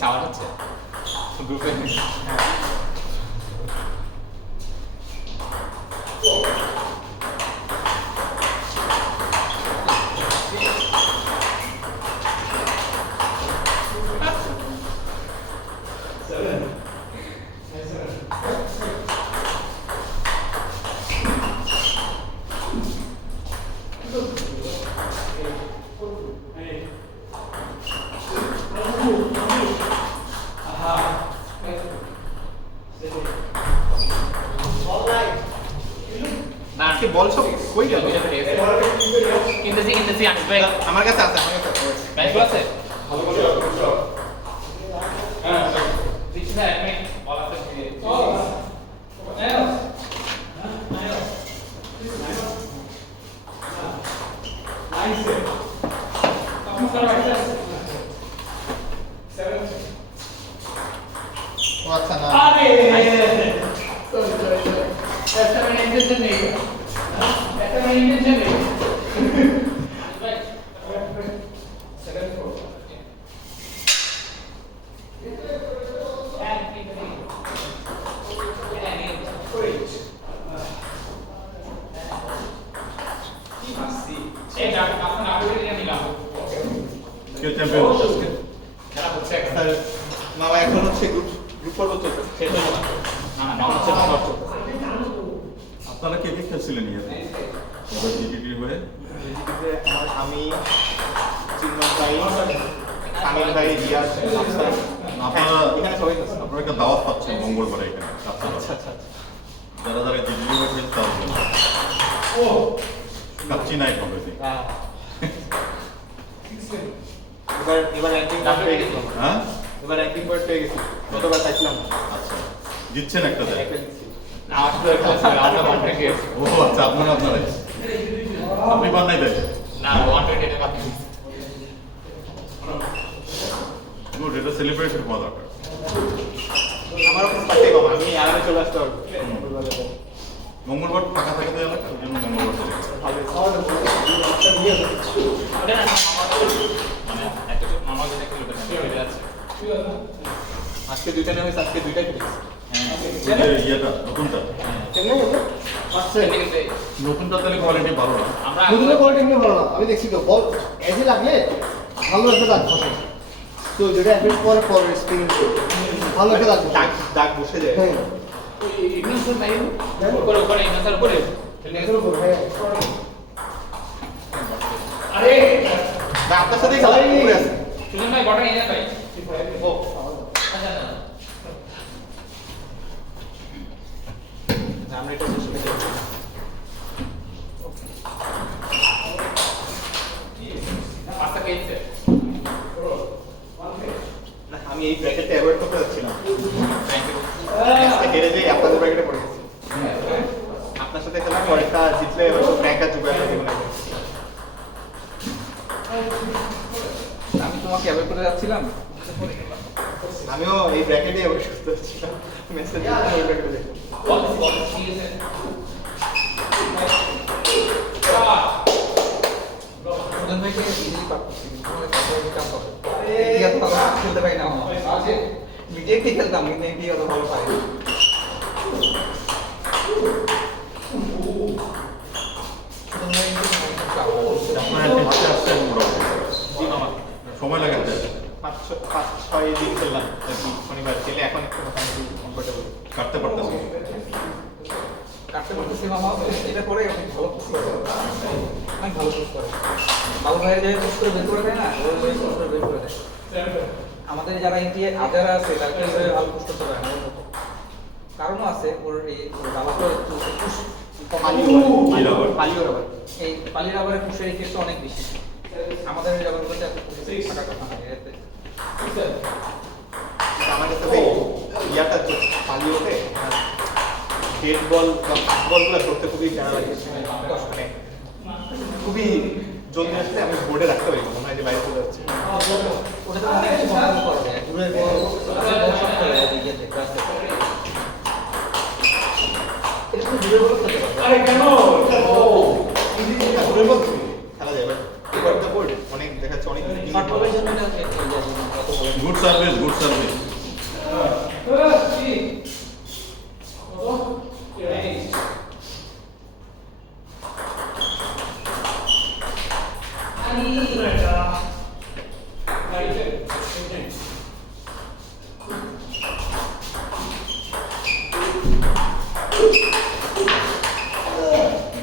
চাওয়ার হচ্ছে গ্রুপে বল সব কই গেল কিনতেছি আসবে আমার কাছে আছে ব্যাংক আছে ভালো করে হ্যাঁ দিচ্ছি স্যার আমি বল আছে আচ্ছা না আরে ऐसा मैंने इंटेंशन नहीं किया ऐसा मैंने इंटेंशन नहीं কেউ চ্যাম্পিয়ন হচ্ছে আজকে মামা এখন হচ্ছে গ্রুপ পর্ব চলছে আপনারা কে কে খেলছিলেন ইয়াতে জিটিটি হয়ে আমি চিন্ময় ভাই আমির ভাই রিয়াজ আফসার আপনারা এখানে সবাই আছে আপনারা একটা দাওয়াত পাচ্ছেন মঙ্গলবার এখানে আচ্ছা আচ্ছা যারা যারা জিটিটি হয়ে খেলছে তাদের জন্য ও কাচ্চি নাইট হবে এবার র্যাঙ্কিং পয়েন্ট পেয়ে গেছিলাম হ্যাঁ এবার র্যাঙ্কিং পয়েন্ট পেয়ে গেছি গতবার চাইছিলাম আচ্ছা জিতছেন একটা জায়গায় একটা দিচ্ছি ও আচ্ছা আপনারাই আপনি পান নাই তাই গুড এটা সেলিব্রেশন হওয়া দরকার আমার অফিস পাঠিয়ে বাবা আমি আরামে চলে আসতে পারবো মঙ্গলবার ফাঁকা থাকে তো এলাকা ওই জন্য মঙ্গলবার চলে গেছে। আজকে দুইটা নেমে আজকে দুইটাই খেলেছি ওই যে ইয়েটা নতুনটা নতুনটা তাহলে কোয়ালিটি ভালো না দুধের কোয়ালিটি এমনি ভালো না আমি দেখছি তো বল এজে লাগলে ভালো একটা দাগ বসে তো যেটা অ্যাপ্লাই করার পর স্প্রিং ভালো একটা দাগ দাগ দাগ বসে যায় হ্যাঁ ইগনোর নাই উপরে ইগনোর উপরে এর উপর হ্যাঁ আরে না আপনার সাথেই খেলা পুরো আছে সুজন ভাই বটন এনে ভাই ও আচ্ছা আমরা এটা শেষ করে দেব পাঁচটা পেয়েছে না আমি এই ব্র্যাকেটটা অ্যাভয়েড করতে যাচ্ছিলাম আজকে হেরে যাই আপনাদের ব্র্যাকেটে পড়ে গেছি আপনার সাথে খেলা পরেরটা জিতলে হয়তো ব্র্যাঙ্ক আর জুগার লাগবে না আমি তোমাকে অ্যাভয়েড করে যাচ্ছিলাম আমিও এই ব্র্যাকেটে অ্যাভয়েড করতে যাচ্ছিলাম মেসেজ ওই ব্র্যাকেটে দেখো বল ঠিক আছে সুজন ভাইকে ইজিলি পাচ্ছি তোমার কাছে কাম করো ইন্ডিয়া তো ভালো খেলতে পারি না আছে নিজে কি খেলতাম কিন্তু ইন্ডিয়া তো ভালো পারি সুজন ভাই আপনার একটি হাতে আসছে মোটামুটি জি মামা সময় লাগে হাতে 5-6 দিন খেললাম আর কি শনিবার খেলে এখন একটু মোটামুটি কমফোর্টেবল কাটতে পারতেছি কাটতে পারতেছি মামা এটা করে অনেক ভালো পোস্ট করে অনেক ভালো পোস্ট করে বাবু ভাইয়ের যে পোস্ট করে বের করে দেয় না ওই পোস্ট করে বের করে দেয় আমাদের যারা ইন্ডিয়া আদারা আছে তাকে ভালো পোস্ট করতে পারে না কারণও আছে ওর এই বাবাকে পুশ পালিও রবার এই পালি রাবারের পুশের ক্ষেত্রে অনেক বেশি আমাদের রাবার বলতে এত পুশে থাকার কথা না এতে আমাদের সাথে ইয়াটা পালিওতে ডেড বল বা ফাস্ট বলগুলো ধরতে খুবই জানা লাগে মানে খুবই জলদি আসলে আমি বোর্ডে রাখতে পারি মনে হয় যে বাইরে চলে যাচ্ছে ওটাতে অনেক কিছু কন্ট্রোল করা যায় দূরে বড় শট করে ইয়েতে রাস্তাতে এটা তো দূরে বড় খেলতে পারবে আরে কেন দূরে বল খেলা যায় বাট এবার তো বোর্ড অনেক দেখাচ্ছে অনেক শট বলের জন্য এটা কত বড় good service good service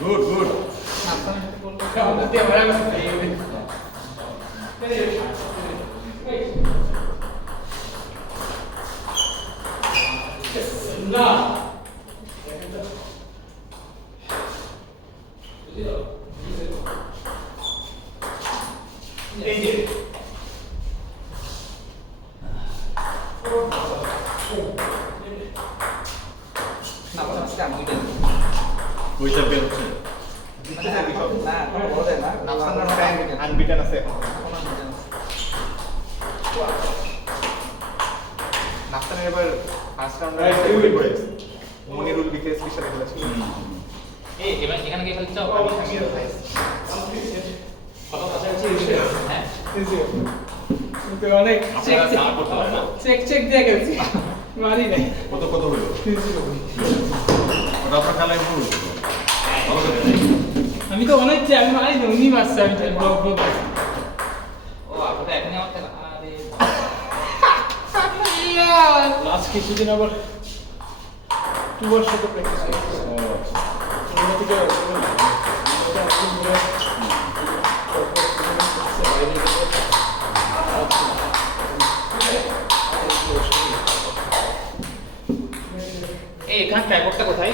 good good না আজকে আমি এটা ওইটা বের হচ্ছে না কোনো বড় দেয় না নাফসানের ফ্যান আনবিটেন আছে এখন নাফসানের এবার ফার্স্ট রাউন্ডে করে মনিরুল বিকেএসপির সাথে খেলেছিল এই এবার এখানে কি খেলতে চাও আমি আর ভাই কত কাছাকাছি হ্যাঁ অনেক আপনারা সাপোর্ট করতে পারেন না চেক দিয়ে গেছি মারি নাই কত কত হলো ওটা আপনার খেলায় ভুল ভালো করে আমি তো অনেক চাই আমি মারি না উনি মারছে আমি চাই ব্লক ব্লক ও আপনারা এখনই আমার খেলা আরে লাস্ট কিছুদিন আবার 2 বছর সাথে প্র্যাকটিস করছি ওটা থেকে এই এখানে ট্রাইপডটা কোথায়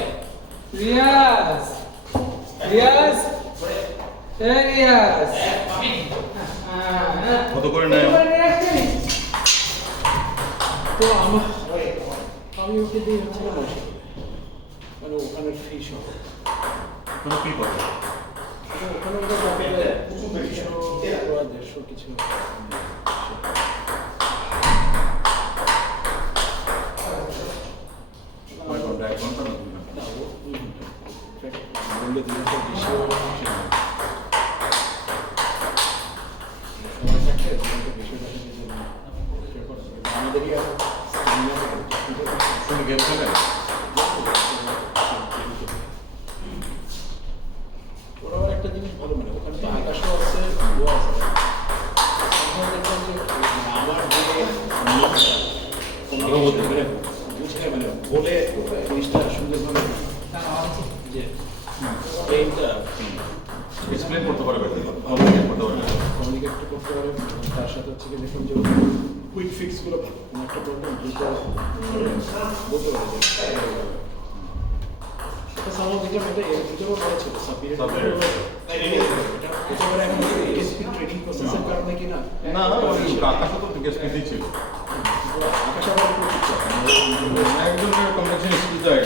রিয়াজ রিয়াজ এ রিয়াজ কত করে নেয় তো আমি ওকে দিয়ে হচ্ছে না বসে মানে ওখানে ফ্রি সহ কোনো কি করে ওখানে ওটা পকেটে 150 কিছু কয় ঘন্টা এক ঘন্টা না 2 ঘন্টা না ও 2 ঘন্টা বললে 2 ঘন্টা বেশি আমাদেরই তুমি গেম খেলে ওরাও একটা জিনিস ভালো মানে ওখানে তো আকাশও আছে ও আছে ওখানে দেখলাম যে আমার বলে বুঝে মানে বলে জিনিসটা সুন্দরভাবে যে এইটা এক্সপ্লেন করতে পারবে কমিউনিকেট করতে পারবে কমিউনিকেট করতে পারে তার সাথে হচ্ছে কি দেখলাম যে কুইক ফিক্সগুলো ভালো কোনো একটা প্রবলেম দ্রুত বলতে পারে যে এটা সামনে দেখলাম এটা এর ভিতরেও রয়েছিল সাবমিট এটা একেবারে এখন এসপি ট্রেনিং প্রসেসের কারণে কি না না আকাশও তো গেস্ট ছিল আকাশ আবার একটু ঠিকঠাক একজনের কম্পিটিশন স্কিল দেয়